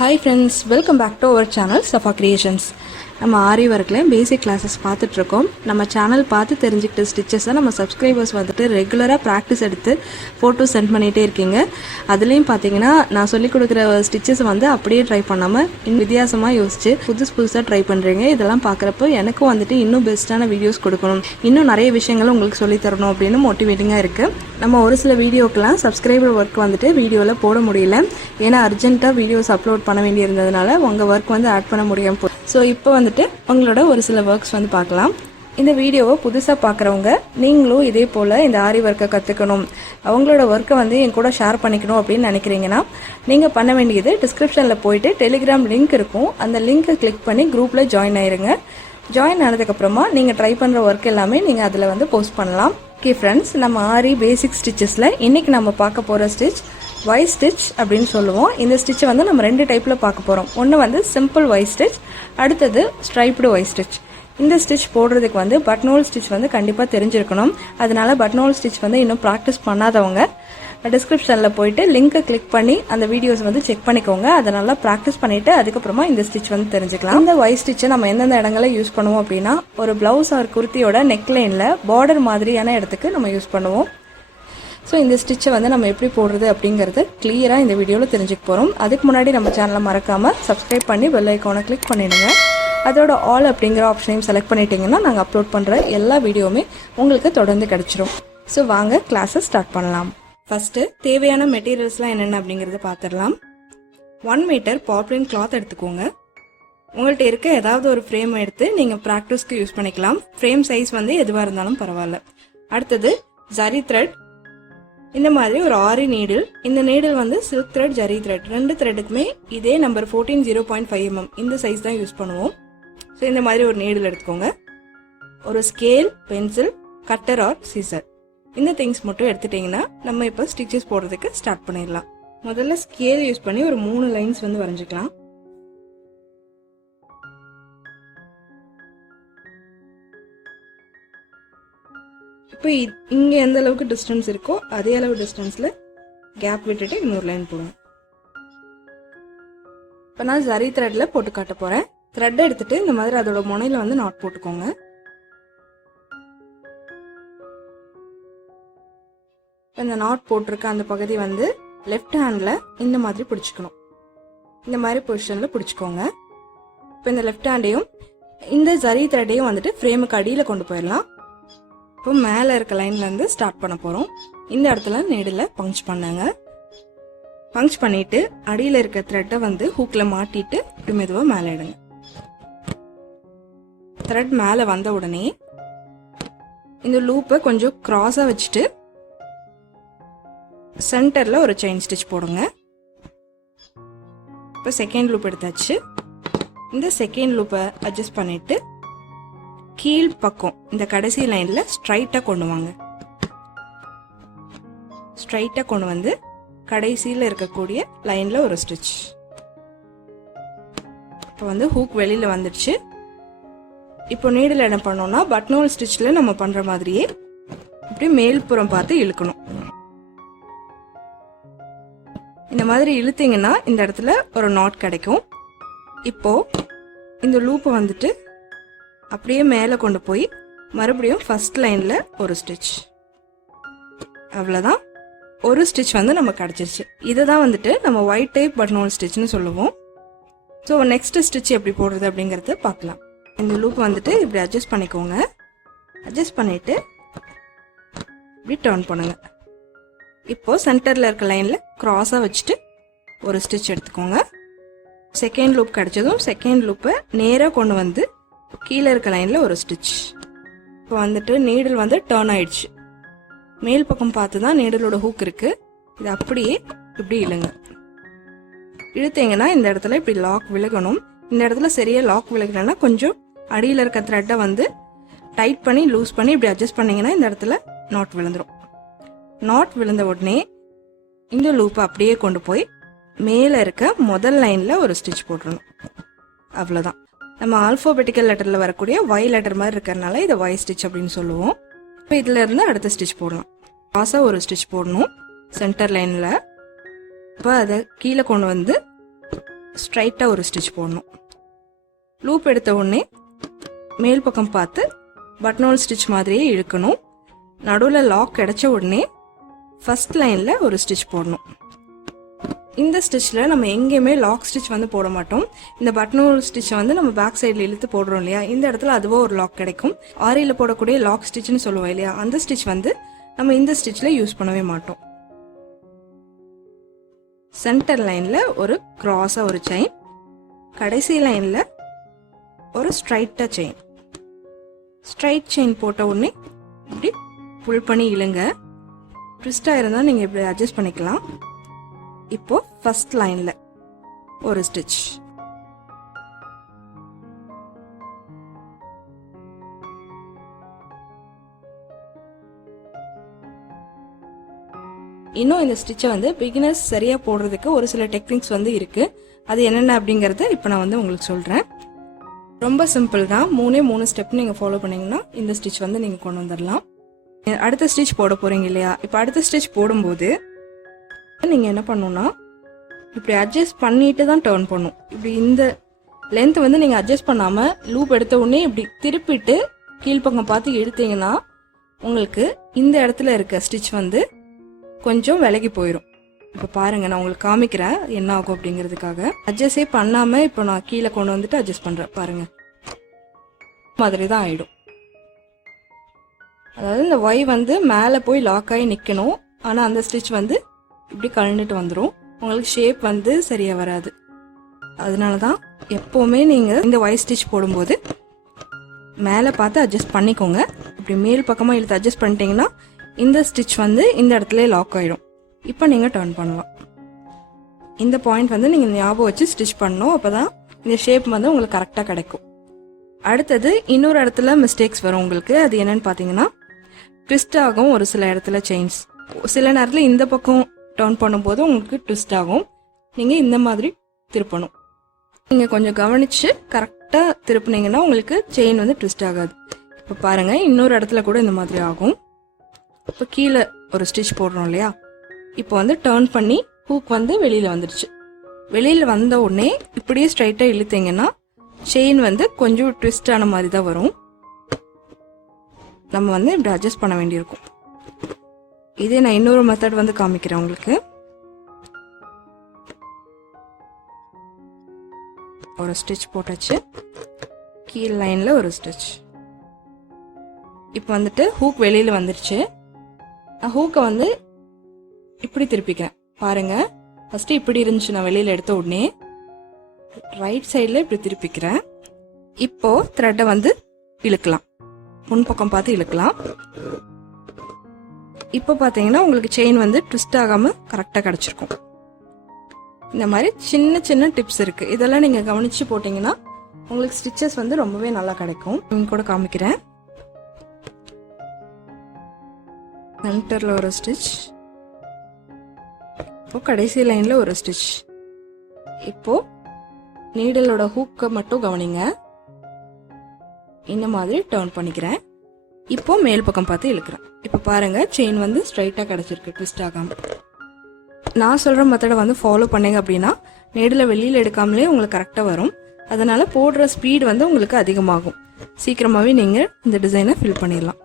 Hi friends, welcome back to our channel Safa Creations. நம்ம ஆரி வர்க்ல பேசிக் classes பார்த்துட்டு இருக்கோம். நம்ம சேனல் பார்த்து தெரிஞ்சிக்கிட்ட ஸ்டிச்சஸை நம்ம சப்ஸ்கிரைபர்ஸ் வந்துட்டு ரெகுலரா பிராக்டிஸ் எடுத்து போட்டோ சென்ட் பண்ணிட்டே இருக்கீங்க. அதுலயும் பாத்தீங்கன்னா நான் சொல்லி கொடுக்கிற ஸ்டிச்சஸ் வந்து அப்படியே ட்ரை பண்ணாம இன்னும் வித்தியாசமா யோசிச்சு புதுசா ட்ரை பண்றீங்க. இதெல்லாம் பார்க்கறப்போ எனக்கும் வந்துட்டு இன்னும் பெஸ்ட்டான வீடியோஸ் கொடுக்கணும், இன்னும் நிறைய விஷயங்களை உங்களுக்கு சொல்லி தரணும் அப்படின்னு மோட்டிவேட்டிங்கா இருக்கு. நம்ம ஒரு சில வீடியோக்கெல்லாம் சப்ஸ்கிரைபர் ஒர்க் வந்துட்டு வீடியோல போட முடியல, ஏன்னா அர்ஜென்ட்டா வீடியோஸ் அப்லோட் பண்ண வேண்டி இருந்ததுனால உங்க ஒர்க் வந்து ஆட் பண்ண முடியாம போய். ஸோ இப்போ வந்துட்டு உங்களோட ஒரு சில ஒர்க்ஸ் வந்து பார்க்கலாம். இந்த வீடியோவை புதுசாக பார்க்குறவங்க நீங்களும் இதே போல் இந்த ஆரி ஒர்க்கை கற்றுக்கணும், அவங்களோட ஒர்க்கை வந்து என் கூட ஷேர் பண்ணிக்கணும் அப்படின்னு நினைக்கிறீங்கன்னா நீங்கள் பண்ண வேண்டியது டிஸ்கிரிப்ஷனில் போயிட்டு டெலிகிராம் லிங்க் இருக்கும், அந்த லிங்க்கை கிளிக் பண்ணி குரூப்பில் ஜாயின் ஆயிருங்க. ஜாயின் ஆனதுக்கப்புறமா நீங்கள் ட்ரை பண்ணுற ஒர்க் எல்லாமே நீங்கள் அதில் வந்து போஸ்ட் பண்ணலாம். ஓகே ஃப்ரெண்ட்ஸ், நம்ம ஆரி பேசிக் ஸ்டிச்சஸில் இன்றைக்கி நம்ம பார்க்க போகிற ஸ்டிச் வை ஸ்டிச் அப்படின்னு சொல்லுவோம். இந்த ஸ்டிச்சை வந்து நம்ம ரெண்டு டைப்பில் பார்க்க போகிறோம். ஒன்று வந்து சிம்பிள் வை ஸ்டிச், அடுத்தது ஸ்ட்ரைப்டு வை ஸ்டிச். இந்த ஸ்டிச் போடுறதுக்கு வந்து பட்டன்ஹோல் ஸ்டிச் வந்து கண்டிப்பாக தெரிஞ்சிருக்கணும். அதனால பட்டன்ஹோல் ஸ்டிச் வந்து இன்னும் ப்ராக்டிஸ் பண்ணாதவங்க டிஸ்கிரிப்ஷனில் போயிட்டு லிங்கை கிளிக் பண்ணி அந்த வீடியோஸ் வந்து செக் பண்ணிக்கோங்க. அதை நல்லா ப்ராக்டிஸ் பண்ணிவிட்டு அதுக்கப்புறமா இந்த ஸ்டிச் வந்து தெரிஞ்சுக்கலாம். இந்த வை ஸ்டிச்சை நம்ம எந்தெந்த இடங்களில் யூஸ் பண்ணுவோம் அப்படின்னா, ஒரு ப்ளவுஸ் ஆர் குர்த்தியோட நெக்லைனில் பார்டர் மாதிரியான இடத்துக்கு நம்ம யூஸ் பண்ணுவோம். ஸோ இந்த ஸ்டிச்சை வந்து நம்ம எப்படி போடுறது அப்படிங்கிறது கிளியராக இந்த வீடியோவில் தெரிஞ்சுக்க போகிறோம். அதுக்கு முன்னாடி நம்ம சேனலை மறக்காமல் சப்ஸ்கிரைப் பண்ணி பெல் ஐக்கானை கிளிக் பண்ணிவிடுங்க. அதோட ஆல் அப்படிங்கிற ஆப்ஷனையும் செலக்ட் பண்ணிட்டீங்கன்னா நாங்கள் அப்லோட் பண்ணுற எல்லா வீடியோவுமே உங்களுக்கு தொடர்ந்து கிடச்சிரும். ஸோ வாங்க கிளாஸை ஸ்டார்ட் பண்ணலாம். ஃபஸ்ட்டு தேவையான மெட்டீரியல்ஸ்லாம் என்னென்ன அப்படிங்கிறத பார்த்துடலாம். 1 மீட்டர் பாப்லின் கிளாத் எடுத்துக்கோங்க. உங்கள்கிட்ட இருக்க ஏதாவது ஒரு ஃப்ரேம் எடுத்து நீங்கள் ப்ராக்டிஸ்க்கு யூஸ் பண்ணிக்கலாம். ஃப்ரேம் சைஸ் வந்து எதுவாக இருந்தாலும் பரவாயில்ல. அடுத்தது ஜரி த்ரெட், இந்த மாதிரி ஒரு ஆரி நீடில். இந்த நீடில் வந்து சில்க் த்ரெட், ஜரி த்ரெட் ரெண்டு த்ரெட்டுக்குமே இதே நம்பர் 14 0.5 mm இந்த சைஸ் தான் யூஸ் பண்ணுவோம். ஸோ இந்த மாதிரி ஒரு நீடில் எடுத்துக்கோங்க. ஒரு scale, pencil, cutter or scissor, இந்த திங்ஸ் மட்டும் எடுத்துட்டீங்கன்னா நம்ம இப்போ ஸ்டிச்சஸ் போடுறதுக்கு ஸ்டார்ட் பண்ணிடலாம். முதல்ல ஸ்கேல் யூஸ் பண்ணி ஒரு 3 லைன்ஸ் வந்து வரைஞ்சிக்கலாம். இப்போ இங்கே எந்த அளவுக்கு டிஸ்டன்ஸ் இருக்கோ அதே அளவு டிஸ்டன்ஸில் கேப் விட்டுட்டு இன்னொரு லைன் போடுங்க. இப்போ நான் ஜரி த்ரெட்டில் போட்டு காட்ட போகிறேன். த்ரெட்டை எடுத்துட்டு இந்த மாதிரி அதோட முனையில் வந்து நாட் போட்டுக்கோங்க. இந்த நாட் போட்டிருக்க அந்த பகுதி வந்து லெஃப்ட் ஹேண்டில் இந்த மாதிரி பிடிச்சிக்கணும். இந்த மாதிரி பொசிஷனில் பிடிச்சிக்கோங்க. இப்போ இந்த லெஃப்ட் ஹேண்டையும் இந்த ஜரி த்ரெட்டையும் வந்துட்டு ஃப்ரேமுக்கு அடியில் கொண்டு போயிடலாம். இப்போ மேலே இருக்க லைன்லேருந்து ஸ்டார்ட் பண்ண போகிறோம். இந்த இடத்துல நீடில் பஞ்ச் பண்ணுங்க. பஞ்ச் பண்ணிட்டு அடியில் இருக்க த்ரெட்டை வந்து ஹூக்கில் மாட்டிட்டு இப்படி மெதுவாக மேலே எடுங்க. த்ரெட் மேலே வந்த உடனே இந்த லூப்பை கொஞ்சம் கிராஸாக வச்சுட்டு சென்டரில் ஒரு செயின் ஸ்டிச் போடுங்க. இப்போ செகண்ட் லூப் எடுத்தாச்சு. இந்த செகண்ட் லூப்பை அட்ஜஸ்ட் பண்ணிட்டு கீழ் பக்கம் இந்த கடைசி லைன்ல ஸ்ட்ரைட்டா கொண்டு வாங்க. ஸ்ட்ரைட்டா கொண்டு வந்து கடைசியில் இருக்கக்கூடிய லைன்ல ஒரு ஸ்டிச். இப்போ வந்து ஹூக் வெளியில வந்துடுச்சு. இப்போ நீடில் என்ன பண்ணோம்னா பட்டன்ஹோல் ஸ்டிச்ல நம்ம பண்ற மாதிரியே இப்படி மேல்புறம் பார்த்து இழுக்கணும். இந்த மாதிரி இழுத்தீங்கன்னா இந்த இடத்துல ஒரு நாட் கிடைக்கும். இப்போ இந்த லூப்பை வந்துட்டு அப்படியே மேலே கொண்டு போய் மறுபடியும் ஃபர்ஸ்ட் லைன்ல ஒரு ஸ்டிச். அவ்வளோதான், ஒரு ஸ்டிச் வந்து நமக்கு கிடைச்சிருச்சு. இதை தான் வந்துட்டு நம்ம ஒயிட் டைப் பட்டன்ஹோல் ஸ்டிச்னு சொல்லுவோம். ஸோ நெக்ஸ்ட் ஸ்டிச் எப்படி போடுறது அப்படிங்கறத பார்க்கலாம். இந்த லூப் வந்துட்டு இப்படி அட்ஜஸ்ட் பண்ணிக்கோங்க. அட்ஜஸ்ட் பண்ணிட்டு இப்படி டர்ன் பண்ணுங்க. இப்போ சென்டர்ல இருக்க லைன்ல கிராஸா வச்சுட்டு ஒரு ஸ்டிச் எடுத்துக்கோங்க. செகண்ட் லூப் கிடைச்சதும் செகண்ட் லூப்பை நேராக கொண்டு வந்து கீழே இருக்க லைன்ல ஒரு ஸ்டிச். இப்போ வந்துட்டு நீடில் வந்து டர்ன் ஆயிடுச்சு. மேல் பக்கம் பார்த்து தான் நீடிலோட ஹூக் இருக்கு. இது அப்படியே இப்படி இழுங்க. இழுத்தீங்கன்னா இந்த இடத்துல இப்படி லாக் விலகணும். இந்த இடத்துல சரியா லாக் விலகலைன்னா கொஞ்சம் அடியில் இருக்க த்ரெட்டை வந்து டைட் பண்ணி லூஸ் பண்ணி இப்படி அட்ஜஸ்ட் பண்ணீங்கன்னா இந்த இடத்துல நாட் விழுந்துடும். நாட் விழுந்த உடனே இந்த லூப்பை அப்படியே கொண்டு போய் மேலே இருக்க முதல் லைன்ல ஒரு ஸ்டிச் போட்டுடணும். அவ்வளோதான். நம்ம ஆல்பாபெட்டிக்கல் லெட்டர்ல வரக்கூடிய ஒய் லெட்டர் மாதிரி இருக்கிறதுனால இதை ஒய் ஸ்டிச் அப்படின்னு சொல்லுவோம். இப்போ இதுல இருந்து அடுத்த ஸ்டிச் போடலாம். பாஸா ஒரு ஸ்டிச் போடணும் சென்டர் லைன்ல. இப்போ அதை கீழே கொண்டு வந்து ஸ்ட்ரைட்டாக ஒரு ஸ்டிச் போடணும். லூப் எடுத்த உடனே மேல் பக்கம் பார்த்து பட்டன்ஹோல் ஸ்டிச் மாதிரியே இழுக்கணும். நடுவில் லாக் கிடைச்ச உடனே ஃபர்ஸ்ட் லைனில் ஒரு ஸ்டிச் போடணும். இந்த ஸ்டிச்சில் நம்ம எங்கேயுமே லாக் ஸ்டிச் வந்து போட மாட்டோம். இந்த பட்டன்ஹோல் ஸ்டிச் வந்து நம்ம பேக் சைடில் இழுத்து போடுறோம் இல்லையா, இந்த இடத்துல அதுவாக ஒரு லாக் கிடைக்கும். ஆரியில் போடக்கூடிய லாக் ஸ்டிச்னு சொல்லுவோம் இல்லையா, அந்த ஸ்டிச் வந்து நம்ம இந்த ஸ்டிச்சில் யூஸ் பண்ணவே மாட்டோம். சென்டர் லைனில் ஒரு கிராஸாக ஒரு செயின், கடைசி லைனில் ஒரு ஸ்ட்ரைட்டாக செயின். ஸ்ட்ரைட் செயின் போட்ட உடனே இப்படி புல் பண்ணி இழுங்க. ட்விஸ்டாக இருந்தால் நீங்கள் இப்படி அட்ஜஸ்ட் பண்ணிக்கலாம். இப்போ ஃபர்ஸ்ட் லைனில் ஒரு ஸ்டிச். இன்னும் இந்த ஸ்டிச்சை வந்து பிகினர்ஸ் சரியா போடுறதுக்கு ஒரு சில டெக்னிக்ஸ் வந்து இருக்கு. அது என்னென்ன அப்படிங்கறத இப்போ நான் வந்து உங்களுக்கு சொல்றேன். ரொம்ப சிம்பிள் தான். 3 ஸ்டெப் நீங்க ஃபாலோ பண்ணீங்கன்னா இந்த ஸ்டிச் வந்து நீங்க கொண்டு வந்துடலாம். அடுத்த ஸ்டிச் போட போறீங்க இல்லையா, இப்போ அடுத்த ஸ்டிச் போடும்போது நீங்க என்ன பண்ணணும்னா இப்படி அட்ஜஸ்ட் பண்ணிட்டு தான் டர்ன் பண்ணும். இப்படி இந்த லென்த் வந்து நீங்க அட்ஜஸ்ட் பண்ணாம லூப் எடுத்த உடனே இப்படி திருப்பிட்டு கீழ்ப்பக்கம் பார்த்து எடுத்தீங்கன்னா உங்களுக்கு இந்த இடத்துல இருக்க ஸ்டிச் வந்து கொஞ்சம் விலகி போயிடும். இப்போ பாருங்க, நான் உங்களுக்கு காமிக்கிறேன் என்ன ஆகும் அப்படிங்கிறதுக்காக. அட்ஜஸ்டே பண்ணாம இப்போ நான் கீழே கொண்டு வந்துட்டு அட்ஜஸ்ட் பண்றேன் பாருங்க, மாதிரி தான் ஆயிடும். அதாவது இந்த ஒய் வந்து மேலே போய் லாக் ஆகி நிற்கணும், ஆனால் அந்த ஸ்டிச் வந்து இப்படி கழண்டுட்டு வந்துடும். உங்களுக்கு ஷேப் வந்து சரியா வராது. அதனால தான் எப்போவுமே நீங்கள் இந்த ஒய் ஸ்டிச் போடும்போது மேலே பார்த்து அட்ஜஸ்ட் பண்ணிக்கோங்க. இப்படி மேல் பக்கமாக இழுத்து அட்ஜஸ்ட் பண்ணிட்டீங்கன்னா இந்த ஸ்டிச் வந்து இந்த இடத்துல லாக் ஆயிடும். இப்போ நீங்கள் டர்ன் பண்ணலாம். இந்த பாயிண்ட் வந்து நீங்கள் ஞாபகம் வச்சு ஸ்டிச் பண்ணணும், அப்போ தான் இந்த ஷேப் வந்து உங்களுக்கு கரெக்டாக கிடைக்கும். அடுத்தது இன்னொரு இடத்துல மிஸ்டேக்ஸ் வரும் உங்களுக்கு. அது என்னன்னு பார்த்தீங்கன்னா ட்விஸ்ட் ஆகும் ஒரு சில இடத்துல செயின்ஸ். சில நேரத்தில் இந்த பக்கம் டர்ன் பண்ணும்போது உங்களுக்கு ட்விஸ்ட் ஆகும். நீங்கள் இந்த மாதிரி திருப்பணும். நீங்கள் கொஞ்சம் கவனிச்சு கரெக்டாக திருப்பினீங்கன்னா உங்களுக்கு செயின் வந்து ட்விஸ்ட் ஆகாது. இப்போ பாருங்க, இன்னொரு இடத்துல கூட இந்த மாதிரி ஆகும். இப்போ கீழே ஒரு ஸ்டிச் போடுறோம் இல்லையா, இப்போ வந்து டர்ன் பண்ணி ஹூக் வந்து வெளியில் வந்துடுச்சு. வெளியில் வந்த உடனே இப்படியே ஸ்ட்ரைட்டாக இழுத்தீங்கன்னா செயின் வந்து கொஞ்சம் ட்விஸ்ட் ஆன மாதிரி தான் வரும். நம்ம வந்து இப்படி அட்ஜஸ்ட் பண்ண வேண்டியிருக்கும். இதே நான் இன்னொரு மெத்தட் வந்து காமிக்கிறேன் உங்களுக்கு. ஒரு ஸ்டிச் போட்டாச்சு, கீழ் லைன்ல ஒரு ஸ்டிச். இப்போ வந்துட்டு ஹூக் வெளியில வந்துருச்சு. நான் ஹூக்கை வந்து இப்படி திருப்பிக்கிறேன் பாருங்க. ஃபர்ஸ்ட் இப்படி இருந்துச்சு, நான் வெளியில எடுத்த உடனே ரைட் சைட்ல இப்படி திருப்பிக்கிறேன். இப்போ த்ரெட்டை வந்து இழுக்கலாம், முன்பக்கம் பார்த்து இழுக்கலாம். இப்போ பாத்தீங்கன்னா உங்களுக்கு செயின் வந்து ட்விஸ்ட் ஆகாம கரெக்டா கிடைச்சிருக்கும். இந்த மாதிரி சின்ன சின்ன டிப்ஸ் இருக்கு. இதெல்லாம் நீங்க கவனிச்சு போட்டீங்கன்னா உங்களுக்கு ஸ்டிச்சஸ் வந்து ரொம்பவே நல்லா கிடைக்கும். கூட காமிக்கிறேன். சென்டர்ல ஒரு ஸ்டிச், இப்போ கடைசி லைன்ல ஒரு ஸ்டிச். இப்போ நீடலோட ஹூக்கை மட்டும் கவனிங்க. இந்த மாதிரி டர்ன் பண்ணிக்கிறேன். இப்போ மேல் பக்கம் பார்த்து இழுக்கிறேன். இப்போ பாருங்க, செயின் வந்து ஸ்ட்ரைட்டா கிடைச்சிருக்கு, ட்விஸ்ட் ஆகாம. நான் சொல்ற மெத்தடை வந்து ஃபாலோ பண்ணீங்க அப்படின்னா நீடல வெளியில எடுக்காமலே உங்களுக்கு கரெக்டா வரும். அதனால போடுற ஸ்பீட் வந்து உங்களுக்கு அதிகமாகும். சீக்கிரமாவே நீங்க இந்த டிசைனை ஃபில் பண்ணிடலாம்.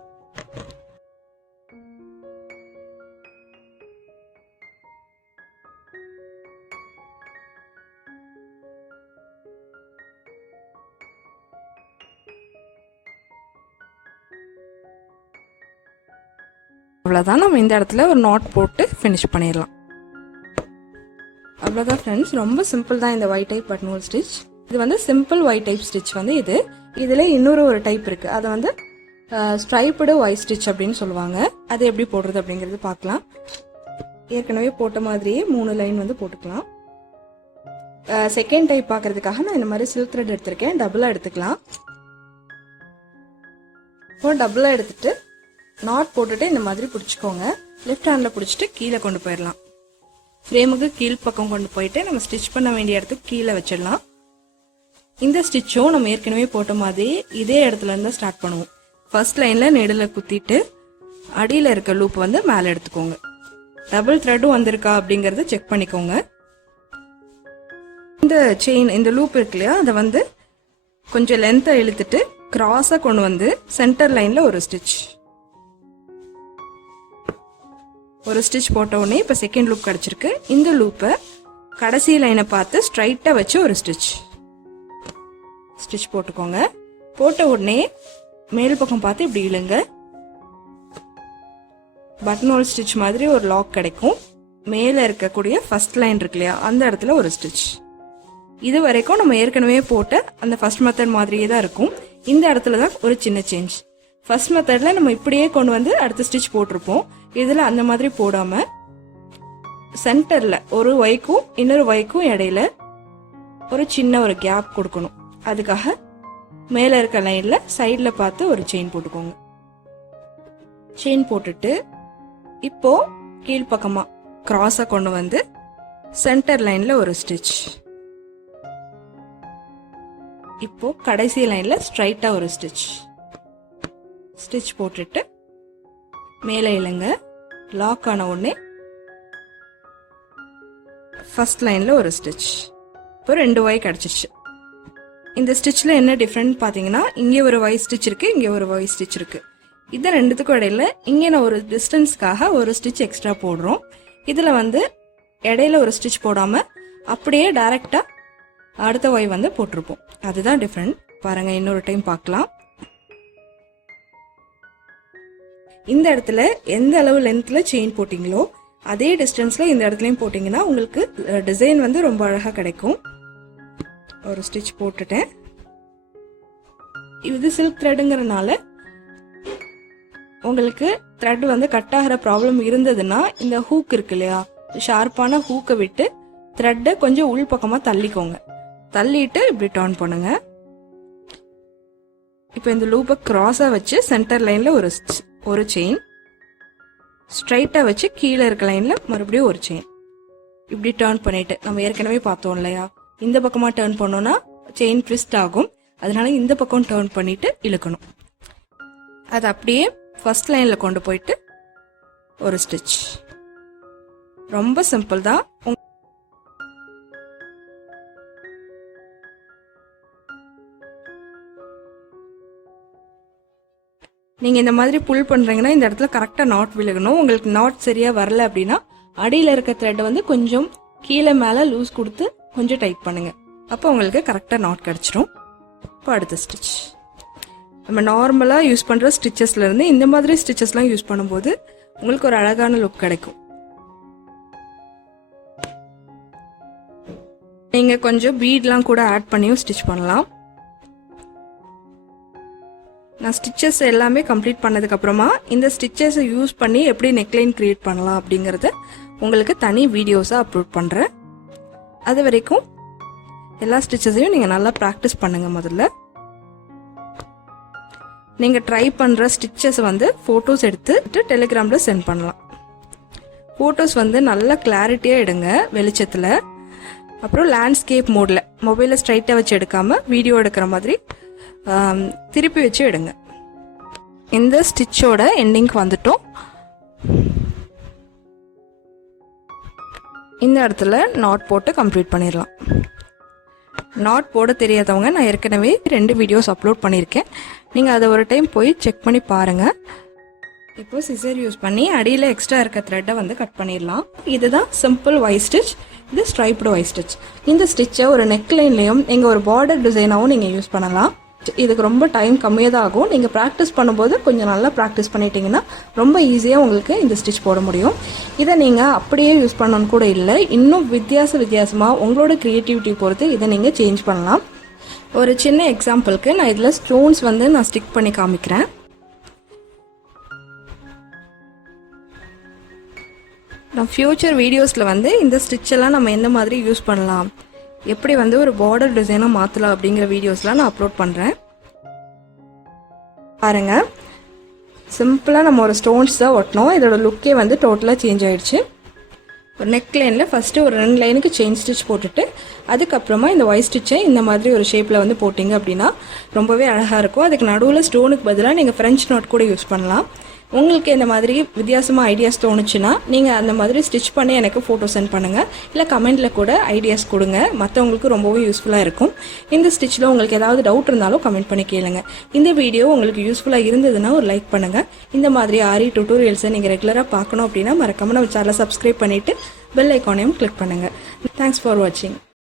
அவ்வளோதான். நம்ம இந்த இடத்துல ஒரு நாட் போட்டு ஃபினிஷ் பண்ணிடலாம். அவ்வளோதான் ஃப்ரெண்ட்ஸ், ரொம்ப சிம்பிள் தான் இந்த ஒயிட் டைப் பட்டன்ஹோல் ஸ்டிச். இது வந்து சிம்பிள் ஒயிட் டைப் ஸ்டிச் வந்து இது. இதில் இன்னொரு ஒரு டைப் இருக்கு, அதை வந்து ஸ்ட்ரைப்டு ஒயிட் ஸ்டிச் அப்படின்னு சொல்லுவாங்க. அது எப்படி போடுறது அப்படிங்கிறது பார்க்கலாம். ஏற்கனவே போட்ட மாதிரியே 3 லைன் வந்து போட்டுக்கலாம். செகண்ட் டைப் பார்க்கறதுக்காக நான் இந்த மாதிரி சில்க் த்ரெட் எடுத்திருக்கேன். டபுளாக எடுத்துக்கலாம். இப்போ டபுளாக எடுத்துட்டு நாட் போட்டுட்டு இந்த மாதிரி பிடிச்சிக்கோங்க. லெஃப்ட் ஹேண்டில் பிடிச்சிட்டு கீழே கொண்டு போயிடலாம். ஃப்ரேமுக்கு கீழ் பக்கம் கொண்டு போயிட்டு நம்ம ஸ்டிச் பண்ண வேண்டிய இடத்துக்கு கீழே வச்சிடலாம். இந்த ஸ்டிச்சும் நம்ம ஏற்கனவே போட்ட மாதிரி இதே இடத்துல இருந்து ஸ்டார்ட் பண்ணுவோம். ஃபர்ஸ்ட் லைன்ல நெடுல குத்திட்டு அடியில் இருக்க லூப் வந்து மேலே எடுத்துக்கோங்க. டபுள் த்ரெட்டும் வந்திருக்கா அப்படிங்கறத செக் பண்ணிக்கோங்க. இந்த செயின் இந்த லூப் இருக்கு இல்லையா, அதை வந்து கொஞ்சம் லென்த்தாக இழுத்துட்டு கிராஸாக கொண்டு வந்து சென்டர் லைனில் ஒரு ஸ்டிச். ஒரு ஸ்டிச் போட்ட உடனே இப்போ செகண்ட் லூப் கிடச்சிருக்கு. இந்த லூப்பை கடைசி லைனை பார்த்து ஸ்ட்ரைட்டாக வச்சு ஒரு ஸ்டிச் போட்டுக்கோங்க. போட்ட உடனே மேல் பக்கம் பார்த்து இப்படி இழுங்க. பட்டன் ஹோல் ஸ்டிச் மாதிரி ஒரு லாக் கிடைக்கும். மேலே இருக்கக்கூடிய ஃபர்ஸ்ட் லைன் இருக்கு இல்லையா, அந்த இடத்துல ஒரு ஸ்டிச். இது வரைக்கும் நம்ம ஏற்கனவே போட்ட அந்த ஃபர்ஸ்ட் மெத்தட் மாதிரியே தான் இருக்கும். இந்த இடத்துல தான் ஒரு சின்ன சேஞ்ச். ஃபர்ஸ்ட் மெத்தடில் நம்ம இப்படியே கொண்டு வந்து அடுத்த ஸ்டிச் போட்டிருப்போம். இதில் அந்த மாதிரி போடாமல் சென்டரில் ஒரு ஒய்க்கும் இன்னொரு ஒய்க்கும் இடையில ஒரு சின்ன ஒரு கேப் கொடுக்கணும். அதுக்காக மேலே இருக்க லைனில் சைடில் பார்த்து ஒரு செயின் போட்டுக்கோங்க. செயின் போட்டுட்டு இப்போ கீழ்ப்பக்கமாக கிராஸாக கொண்டு வந்து சென்டர் லைனில் ஒரு ஸ்டிச். இப்போ கடைசி லைனில் ஸ்ட்ரைட்டாக ஒரு ஸ்டிச் போட்டுட்டு மேலே இழுங்க. லாக் ஆன உடனே ஃபர்ஸ்ட் லைனில் ஒரு ஸ்டிச். இப்போ 2 ஒய் கிடச்சிருச்சு. இந்த ஸ்டிச்சில் என்ன டிஃப்ரெண்ட் பார்த்தீங்கன்னா, இங்கே ஒரு ஒய் ஸ்டிச் இருக்குது, இங்கே ஒரு ஒய் ஸ்டிச் இருக்குது. இது ரெண்டுத்துக்கும் இடையில இங்கே நான் ஒரு டிஸ்டன்ஸ்க்காக ஒரு ஸ்டிச் எக்ஸ்ட்ரா போடுறோம். இதில் வந்து இடையில ஒரு ஸ்டிச் போடாமல் அப்படியே டைரெக்டாக அடுத்த ஒய் வந்து போட்டிருப்போம். அதுதான் டிஃப்ரெண்ட். பாருங்கள், இன்னொரு டைம் பார்க்கலாம். இந்த இடத்துல எந்த அளவு லென்த்தில் செயின் போட்டிங்களோ அதே டிஸ்டன்ஸில் இந்த இடத்துலையும் போட்டிங்கன்னா உங்களுக்கு டிசைன் வந்து ரொம்ப அழகாக கிடைக்கும். ஒரு ஸ்டிச் போட்டுட்டேன். இது சில்க் த்ரெட்டுங்கிறதுனால உங்களுக்கு த்ரெட் வந்து கட் ஆகிற ப்ராப்ளம் இருந்ததுன்னா இந்த ஹூக் இருக்கு இல்லையா, ஷார்ப்பான ஹூக்கை விட்டு த்ரெட்டை கொஞ்சம் உள் பக்கமாக தள்ளிக்கோங்க. தள்ளிட்டு இப்படி டர்ன் பண்ணுங்க. இப்போ இந்த லூப்பை கிராஸாக வச்சு சென்டர் லைனில் ஒரு செயின், ஸ்ட்ரைட்டாக வச்சு கீழே இருக்க லைனில் மறுபடியும் ஒரு செயின். இப்படி டர்ன் பண்ணிட்டு நம்ம ஏற்கனவே பார்த்தோம் இல்லையா, இந்த பக்கமாக டர்ன் பண்ணோன்னா செயின் ட்விஸ்ட் ஆகும். அதனால இந்த பக்கம் டர்ன் பண்ணிட்டு இழுக்கணும். அது அப்படியே ஃபர்ஸ்ட் லைனில் கொண்டு போயிட்டு ஒரு ஸ்டிச். ரொம்ப சிம்பிள் தான். நீங்கள் இந்த மாதிரி புல் பண்ணுறீங்கன்னா இந்த இடத்துல கரெக்டாக நாட் விழுகணும். உங்களுக்கு நாட் சரியாக வரல அப்படின்னா அடியில் இருக்க த்ரெட்டை வந்து கொஞ்சம் கீழே மேலே லூஸ் கொடுத்து கொஞ்சம் டைட் பண்ணுங்க. அப்போ உங்களுக்கு கரெக்டாக நாட் கிடச்சிரும். இப்போ அடுத்த ஸ்டிச். நம்ம நார்மலாக யூஸ் பண்ணுற ஸ்டிச்சஸ்லேருந்து இந்த மாதிரி ஸ்டிச்சஸ்லாம் யூஸ் பண்ணும்போது உங்களுக்கு ஒரு அழகான லுக் கிடைக்கும். நீங்கள் கொஞ்சம் பீட்லாம் கூட ஆட் பண்ணியும் ஸ்டிச் பண்ணலாம். நான் ஸ்டிச்சஸ் எல்லாமே கம்ப்ளீட் பண்ணதுக்கப்புறமா இந்த ஸ்டிச்சஸை யூஸ் பண்ணி எப்படி நெக்லைன் க்ரியேட் பண்ணலாம் அப்படிங்கிறத உங்களுக்கு தனி வீடியோஸாக அப்லோட் பண்ணுறேன். அது வரைக்கும் எல்லா ஸ்டிச்சஸையும் நீங்கள் நல்லா ப்ராக்டிஸ் பண்ணுங்கள். முதல்ல நீங்கள் ட்ரை பண்ணுற ஸ்டிச்சஸ் வந்து ஃபோட்டோஸ் எடுத்து டெலிகிராமில் சென்ட் பண்ணலாம். ஃபோட்டோஸ் வந்து நல்லா கிளாரிட்டியாக எடுங்க வெளிச்சத்தில். அப்புறம் லேண்ட்ஸ்கேப் மோடில் மொபைலை ஸ்ட்ரைட்டாக வச்சு எடுக்காமல் வீடியோ எடுக்கிற மாதிரி திருப்பி வச்சு எடுங்க. இந்த ஸ்டிச்சோட எண்டிங்க்கு வந்துட்டோம். இந்த இடத்துல நாட் போட்டு கம்ப்ளீட் பண்ணிடலாம். நாட் போட தெரியாதவங்க நான் ஏற்கனவே 2 வீடியோஸ் அப்லோட் பண்ணியிருக்கேன். நீங்கள் அதை ஒரு டைம் போய் செக் பண்ணி பாருங்கள். இப்போ சிசர் யூஸ் பண்ணி அடியில் எக்ஸ்ட்ரா இருக்க த்ரெட்டை வந்து கட் பண்ணிடலாம். இதுதான் சிம்பிள் ஒய் ஸ்டிச். இது ஸ்ட்ரைப்டு ஒய் ஸ்டிச். இந்த ஸ்டிச்சை ஒரு நெக்லைன்லேயும் நீங்கள் ஒரு பார்டர் டிசைனாகவும் நீங்கள் யூஸ் பண்ணலாம். இதுக்கு ரொம்ப டைம் கம்மியாக தான் ஆகும். நீங்கள் ப்ராக்டிஸ் பண்ணும்போது கொஞ்சம் நல்லா ப்ராக்டிஸ் பண்ணிட்டீங்கன்னா ரொம்ப ஈஸியாக உங்களுக்கு இந்த ஸ்டிச் போட முடியும். இதை நீங்கள் அப்படியே யூஸ் பண்ணணும்னு கூட இல்லை. இன்னும் வித்தியாசமாக உங்களோட க்ரியேட்டிவிட்டி பொறுத்து இதை நீங்கள் சேஞ்ச் பண்ணலாம். ஒரு சின்ன எக்ஸாம்பிளுக்கு நான் இதில் ஸ்டோன்ஸ் வந்து நான் ஸ்டிக் பண்ணி காமிக்கிறேன். நான் ஃப்யூச்சர் வீடியோஸில் வந்து இந்த ஸ்டிச்செல்லாம் நம்ம எந்த மாதிரி யூஸ் பண்ணலாம், எப்படி வந்து ஒரு பார்டர் டிசைனாக மாற்றலாம் அப்படிங்கிற வீடியோஸ்லாம் நான் அப்லோட் பண்ணுறேன். பாருங்கள், சிம்பிளாக நம்ம ஒரு ஸ்டோன்ஸ் தான் ஒட்டினோம். இதோட லுக்கே வந்து டோட்டலாக சேஞ்ச் ஆகிடுச்சு. ஒரு நெக் லைனில் ஃபஸ்ட்டு ஒரு 2 லைனுக்கு செயின் ஸ்டிச் போட்டுட்டு அதுக்கப்புறமா இந்த ஒய் ஸ்டிச்சை இந்த மாதிரி ஒரு ஷேப்பில் வந்து போட்டிங்க அப்படின்னா ரொம்பவே அழகாக இருக்கும். அதுக்கு நடுவில் ஸ்டோனுக்கு பதிலாக நீங்கள் ஃப்ரெஞ்ச் நாட் கூட யூஸ் பண்ணலாம். உங்களுக்கு இந்த மாதிரி வித்தியாசமாக ஐடியாஸ் தோணுச்சுன்னா நீங்கள் அந்த மாதிரி ஸ்டிச் பண்ணி எனக்கு ஃபோட்டோ சென்ட் பண்ணுங்கள். இல்லை கமெண்ட்டில் கூட ஐடியாஸ் கொடுங்க, மற்றவங்களுக்கு ரொம்பவே யூஸ்ஃபுல்லாக இருக்கும். இந்த ஸ்டிச்சில் உங்களுக்கு ஏதாவது டவுட் இருந்தாலும் கமெண்ட் பண்ணி கேளுங்க. இந்த வீடியோ உங்களுக்கு யூஸ்ஃபுல்லாக இருந்ததுன்னா ஒரு லைக் பண்ணுங்கள். இந்த மாதிரி ஆரி டியூட்டோரியல்ஸை நீங்கள் ரெகுலராக பார்க்கணும் அப்படின்னா மறக்காம நம்ம சேனலை சப்ஸ்கிரைப் பண்ணிவிட்டு பெல் ஐக்கானையும் கிளிக் பண்ணுங்கள். தேங்க்ஸ் ஃபார் வாட்சிங்.